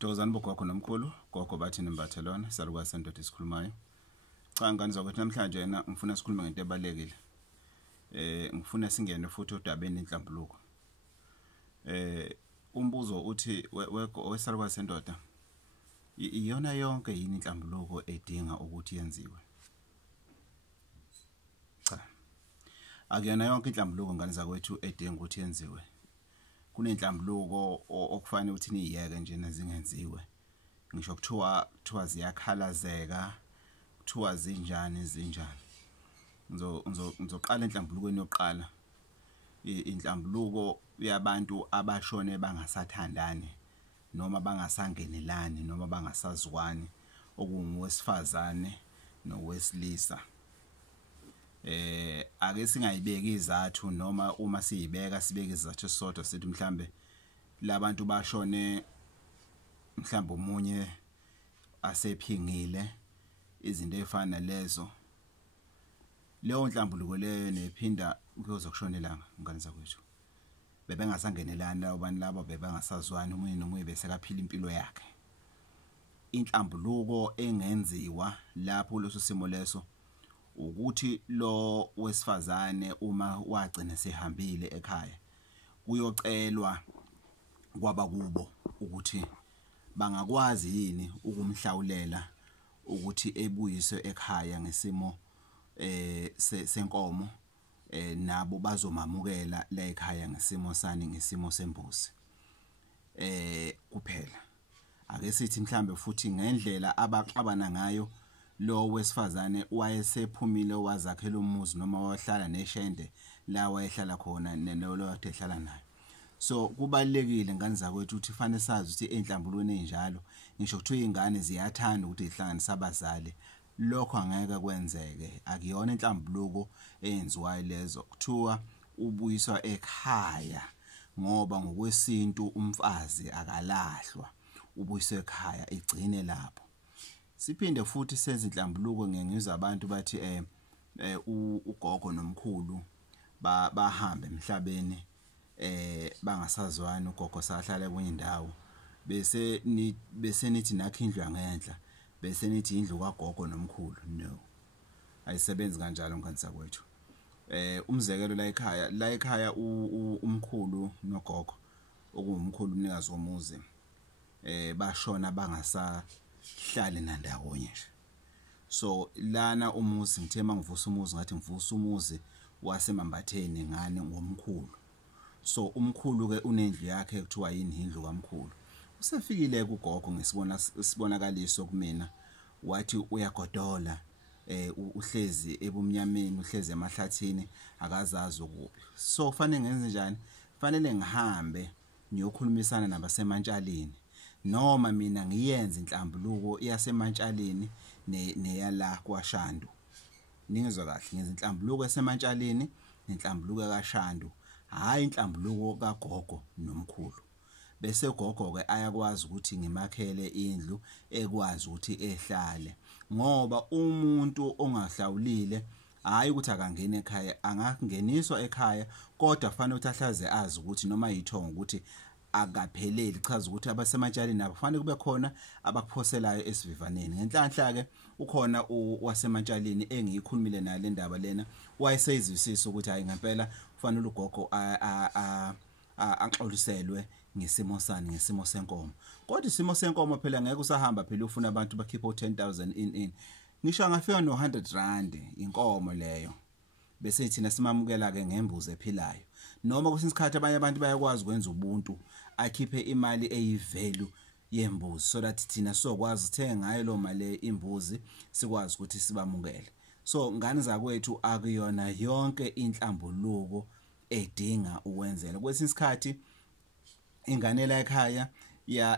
Dozani bogogo nomkhulu, Gogo Bathini Mbatha lona, saluka sendoda esikhulumayo. Cha ngani zakwethu namhlanje yena ngifuna sikhulume ngento ebalekile. Ngifuna singene futhi odabeni Inhlambuluko. Umbuzo uthi wesaluka sendoda iyona yonke yini Inhlambuluko edinga ukuthi yenziwe? Cha. Akuyona yonke Inhlambuluko ngani zakwethu edinga ukuthi yenziwe. Kunenhlambuluko okufanele ukuthi niyeke nje nezingenziwe. Ngisho kuthiwa ziyakhalazeka, kuthiwa zinjani. Ngizoqala enhlambulukweni yokuqala. Inhlambuluko yabantu abashone bangasathandani noma bangasangenelani noma bangasazwani okungowesifazane nowesilisa. Ake singayibeki izathu noma uma siyibeka sibeke izathu sisodwa sithi mhlambe labantu bashone mhlambe umunye asephingile izinto ezifana lezo. Leyo nhlambuluko leyo nephinda kuyozokushonelanga ngani zakwethu. Bebengasangenelani labo bebengasazwani umunye nomunye bese kaphila impilo yakhe. Inhlambuluko engenziwa lapho leso simo leso ukuthi lo wesifazane uma wagcina sehambile ekhaya kuyocelwa kwabakubo ukuthi bangakwazi yini ukumhlawulela ukuthi ebuyiswe ekhaya ngesimo senkomo nabo bazomamukela la ekhaya ngesimo sani ngesimo sembuzi kuphela. Ake sithi mhlambe futhi ngendlela abaxabana ngayo lo wesifazane wayesephumile wazakhela umuzi noma wahlala neshende la wayehlala khona nelo wakhe ehlala naye. So kubalekile ngani zakwethu ukuthi fanele sazi ukuthi enhlambulweni enjalo ngisho kuthiwa izingane ziyathanda ukuthi zihlanganise abazali, lokho angeke kwenzeke. Akuyona inhlambuluko eyenziwayo lezo. Kuthiwa ubuyiswa ekhaya ngoba ngokwesintu umfazi akalahlwa, ubuyiswa ekhaya igcine lapho. Siphinde futhi senze inhlambuluko ngengizwe abantu bathi ugogo nomkhulu bahambe emhlabeni bangasazwani, ugogo sahlala kwenye indawo bese nithi nakho indlu yangenhla bese nithi indlu kagogo nomkhulu. No, ayisebenzi kanjalo ngani zakwethu. Umzekelo la ekhaya umkhulu nogogo okungumkhulu umnikazi womuzi bashona bangasahlali nandawonye nje. So lana umuzi ngithe mangivusa umuzi ngathi ngivusa umuzi waseMambatheni ngane ngomkhulu. So umkhulu ke unendlu yakhe kuthiwa yini indlu kaMkhulu. Usefikile kugogo ngesibonakaliso kumina wathi uyagodola uhlezi ebumnyameni, uhlezi emahlathini akazazi ukuphi. So fanele ngenze njani? Fanele ngihambe niyokhulumisana nabasemantshaleni noma mina ngiyenze inhlambuluko yasemantshaleni neyala kwaShandu. Ningizwa kahle, ngenza inhlambuluko yasemantshaleni nenhlambuluko kaShandu, hayi inhlambuluko kagogo nomkhulu. Bese gogo ke ayakwazi ukuthi ngimakhele indlu ekwazi ukuthi ehlale, ngoba umuntu ongahlawulile hayi ukuthi akangena ekhaya, angangeniswa ekhaya kodwa fanele ukuthi ahlaze azi ukuthi noma yithonga ukuthi akapheleli. Chaza ukuthi abasematshaleni nabo fanele kube khona abakuphoselayo esivivaneni. Ngenhlanhla ke ukhona wasematshaleni engiyikhulumile naye le ndaba lena, wayeseyizwisisa ukuthi hayi ngempela kufanele ugogo axoliselwe ngesimo sani, ngesimo senkomo. Kodwa isimo senkomo phela ngeke usahamba phela ufuna abantu bakhipha u10,000 in. Ngisho angafika no100 rand inkomo leyo bese thina simamukela ke ngembuzi ephilayo. Noma kwesinye isikhathi abanye abantu bayakwazi ukwenza ubuntu akhiphe imali eyivalue yembuzi so that thina sizokwazi ukuthenga ngayo lo mali imbuzi sikwazi ukuthi sibamukele. So ngani zakwethu akuyona yonke inhlambuluko edinga ukwenzela. Kwesinye isikhathi ingane la ekhaya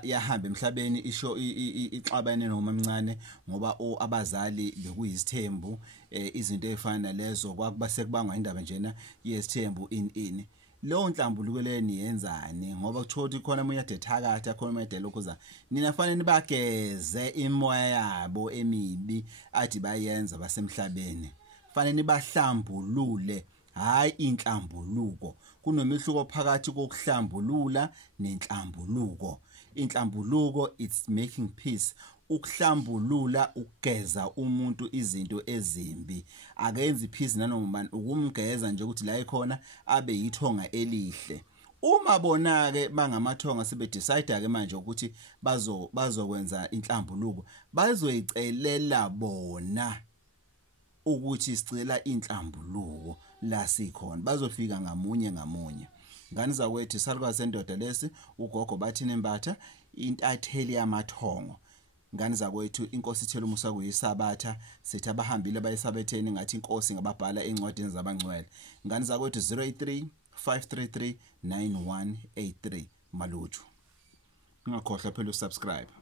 yahamba emhlabeni isho ixabane noma emncane ngoba abazali bekuyizithembu, izinto ezifana lezo kwakuba sekubangwa indaba njena yesithembu in. Leyo nhlambuluko le niyenzani? Ngoba kuthiwa ukuthi khona umuntu adethakatha khona umuntu adelokhuza. Nina fanele nibageze imoya yabo emibi athi bayenza basemhlabeni. Fanele nibahlambulule, hayi inhlambuluko. Kunomehluko phakathi kokuhlambulula nenhlambuluko. inhlambuluko it's making peace, ukuhlambulula, ukugeza umuntu izinto ezimbi. Akenzi peace nanoma ukumgeza nje ukuthi la ikhona abe yithonga elihle. Uma bona-ke bangamathonga sebedecide-ke manje ukuthi bazokwenza inhlambuluko, bazoyicelela bona ukuthi sicela inhlambuluko la sikhona, bazofika ngamunye ngamunye. Ngani zakwethu isalukazi sendoda lesi uGogo Bathini Mbatha, intatheli yamathongo. Ngani zakwethu inkosi ithela umusa kuyisabatha, sithi abahambile bayisabetheni ngathi inkosi ngababhala encwadini zabangcwele. Ngani zakwethu 083 533 9183 malutho. Ungakhohlwa phela usubscribe.